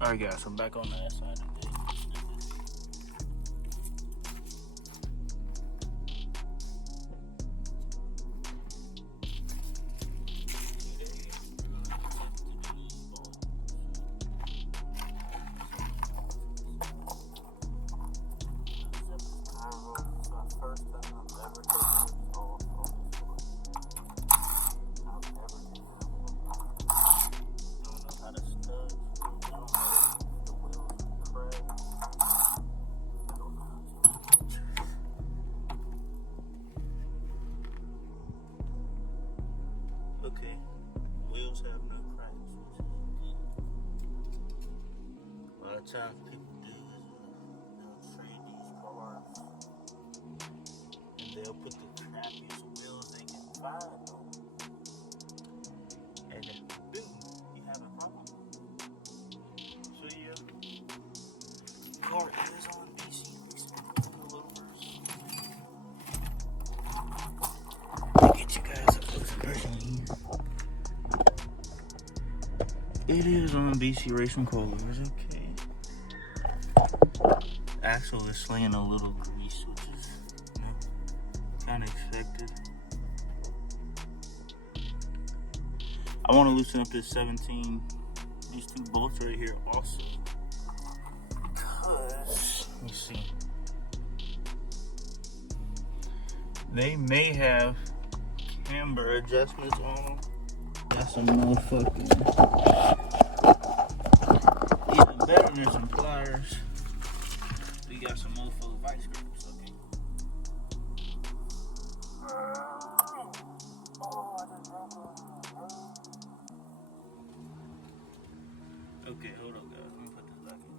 Alright guys, I'm back on that side of it. Okay, wheels have no cracks. A lot of times people do is they'll trade these cars and they'll put the crappiest wheels they can find on, and then boom, you have a problem. So yeah, car is on BC get you guys a close version here. It is on BC Racing Colors, okay. Axle is slinging a little grease, which is kind of expected. I want to loosen up this 17, these two bolts right here also. Because, let me see. They may have camber adjustments on them. Got some motherfucking, even better than some pliers. We got some motherfucking vice grips, okay. Okay, hold on guys, let me put this back in.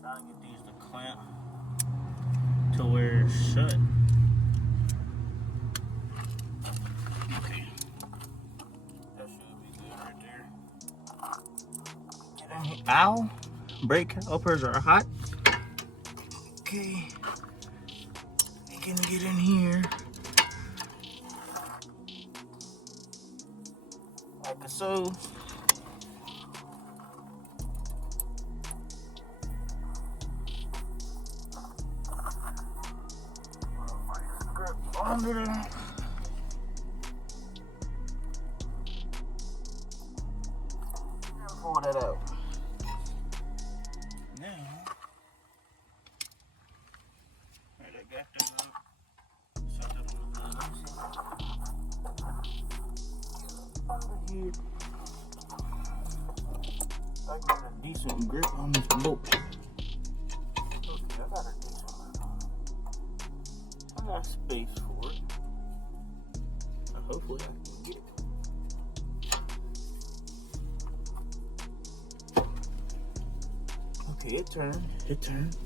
Trying to get these to clamp to where it's shut. Okay. That should be good right there. Ow! Brake calipers are hot. Okay. We can get in here. Like so. Grip under there. Pull that out. Now, alright, I got that up. Set that on the under here. I got a decent grip on this bolt. Okay, I got a decent grip on it. I got space for it. Hopefully I can get it. Okay, it turned. It turned.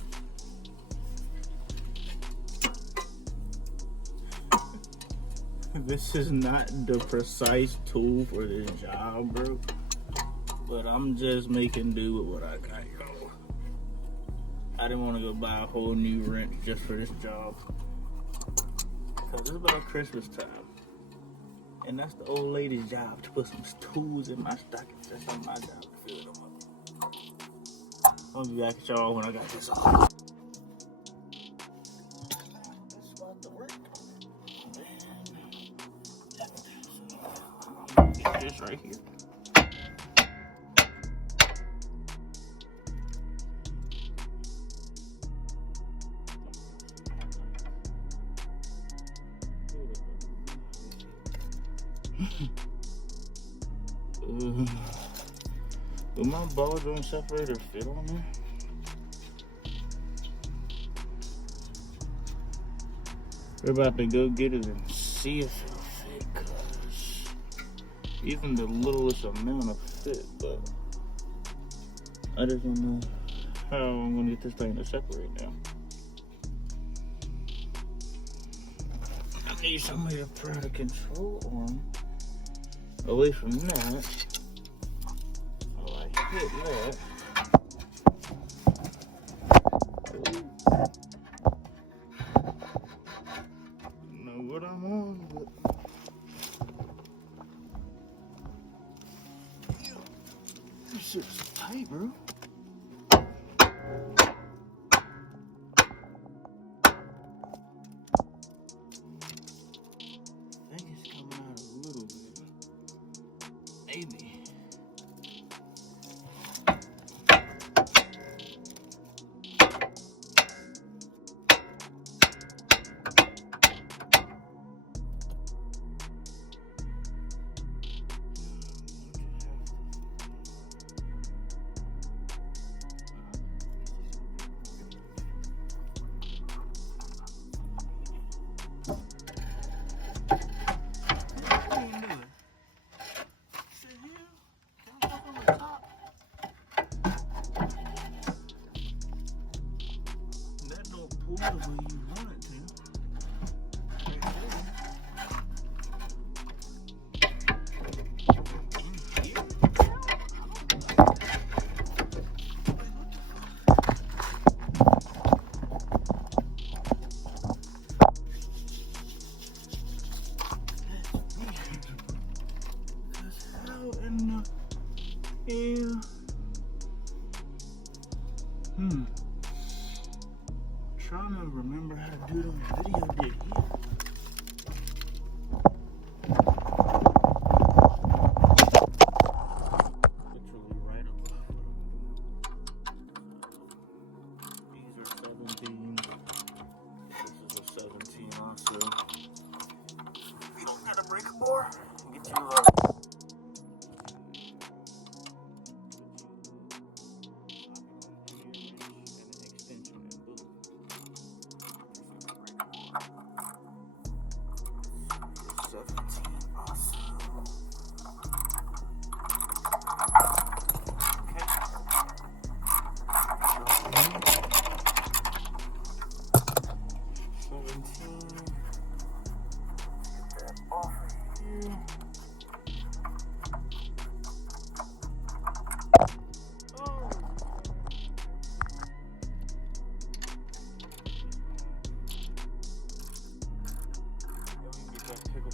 This is not the precise tool for this job, bro. But I'm just making do with what I got, y'all. I didn't want to go buy a whole new wrench just for this job. Because it's about Christmas time. And that's the old lady's job, to put some tools in my stockings. That's not my job to fill them up. I'll be back at y'all when I got this off. That's about to work. Get this right here. Will my ball joint separator fit on there? We're about to go get it and see if it'll fit, cause even the littlest amount of fit, but I just don't know how I'm gonna get this thing to separate now. I need somebody to pry the control arm away from that. Hit that. Know what I'm on, but This shit's tight, bro. I think it's coming out a little bit. Maybe. The way you want it to. How in the hell? Trying to remember how to do it on the video did here. Literally right above. These are 17. This is a 17 also. You don't gotta break a bar. Get you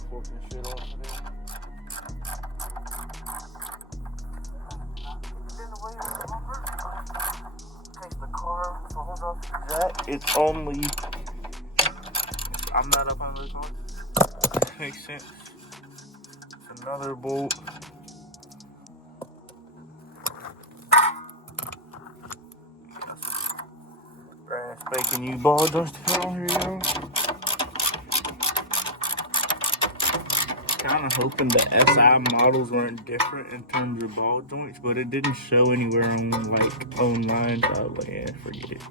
fork and shit off of there. Takes the car, falls off the jack. It's only. I'm not up on the car. Makes sense. It's another bolt. Brand spanking new ball joints to put on here, yo. Kind of hoping the SI models weren't different in terms of ball joints, but it didn't show anywhere on like online, so I was like, yeah, forget it.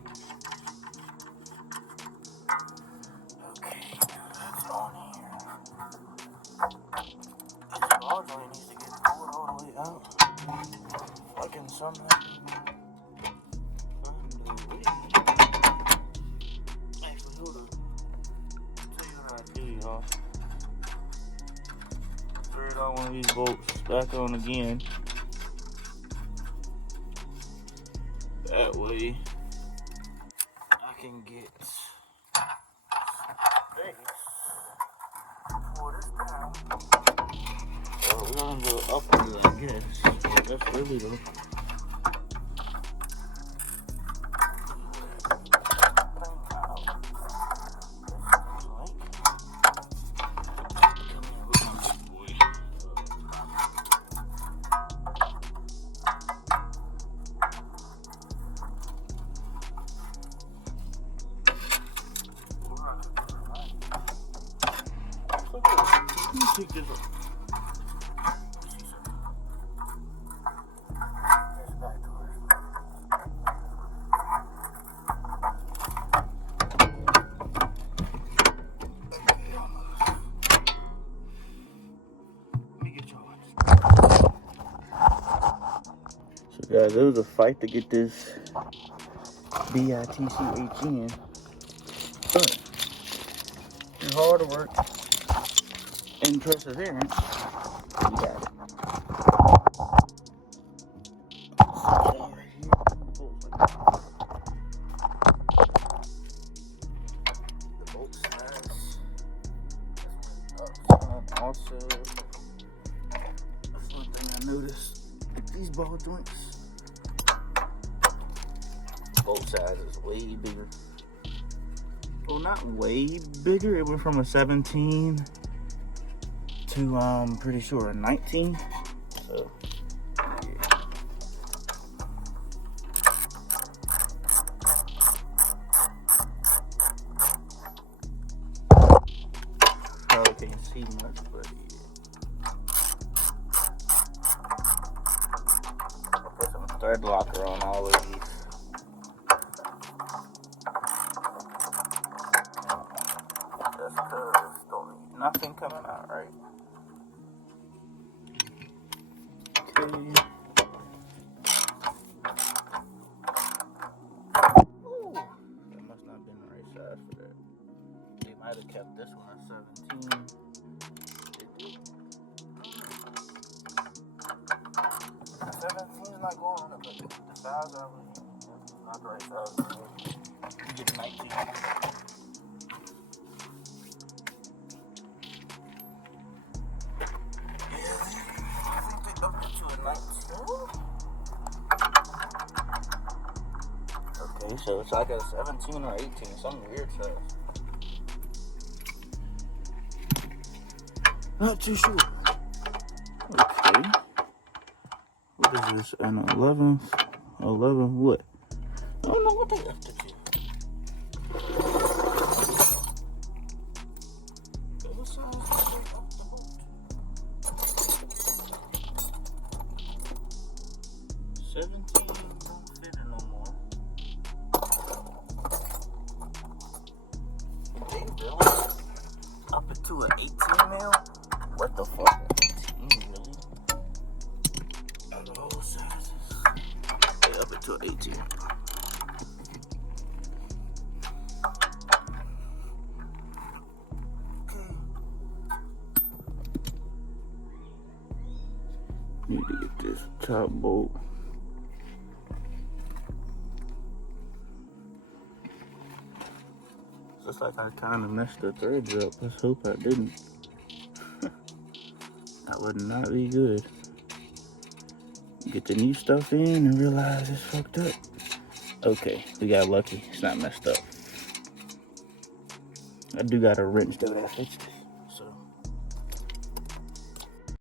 Okay, that's on here. This ball joint needs to get pulled all the way out. I can somehow find a way. Actually, hold on. I'll tell you what I do, y'all. Third on one of these bolts, back on again. That way I can get space for this down. So we're gonna go upwards, I guess. That's really though. Let me take this off. So guys, it was a fight to get this BITCH in, but through hard work and perseverance, we got it. The bolt's nice. Also, that's one thing I noticed with these ball joints. bolt size is way bigger. Well, not way bigger. It went from a 17 to I'm pretty sure a 19. So yeah. Probably can't see much, but yeah. I'll put some thread locker on all of these. Just cause don't need nothing coming out, right? Okay. Ooh, that must not have been the right size for that. They might have kept this one at 17. The 17 is not going on it, but the size of it is not the right size. You get a 19. I think they upped it to a 19. Okay, so it's like a 17 or 18, some weird size. Not too sure. Okay. What is this? An 11th? 11 what? I don't know what they upped it to. What size did they up the bolt? 17 don't fit it no more. Did they really up it to an 18 mil? What the fuck? 18 really? Out of all sizes. They up it to an 18. Need to get this top bolt. Looks like I kind of messed the threads up. Let's hope I didn't. That would not be good. Get the new stuff in and realize it's fucked up. Okay, we got lucky. It's not messed up. I do got a wrench though that fixed it.